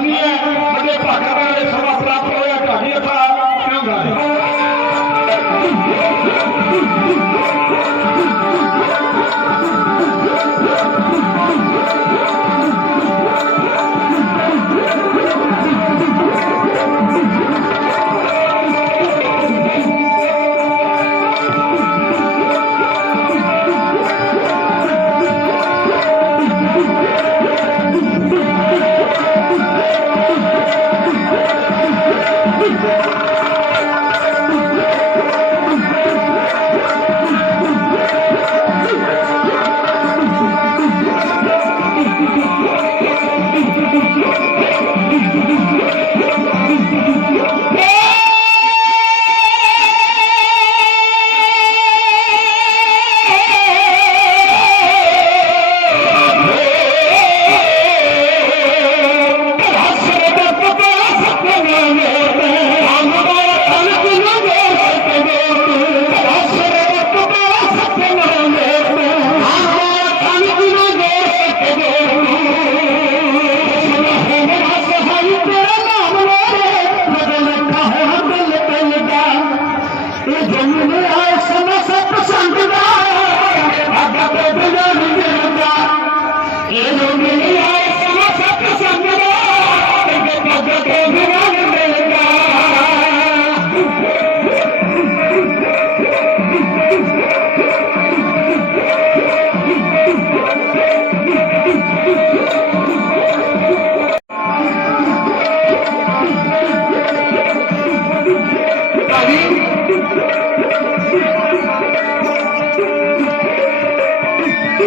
ਸਮਝਿਆ ਮੱਲੇ ਭਾਗਾ ਵਾਲੇ ਸਮਾਂ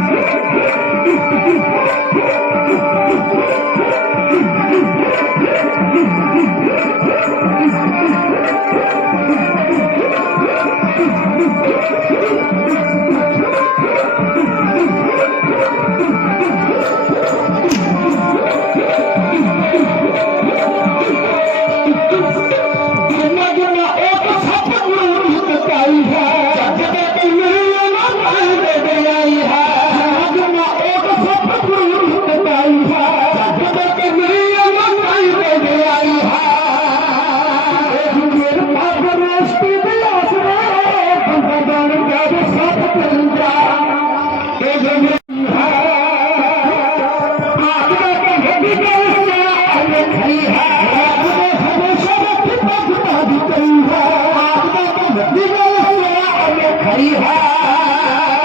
Thank you. ah, ah, ah.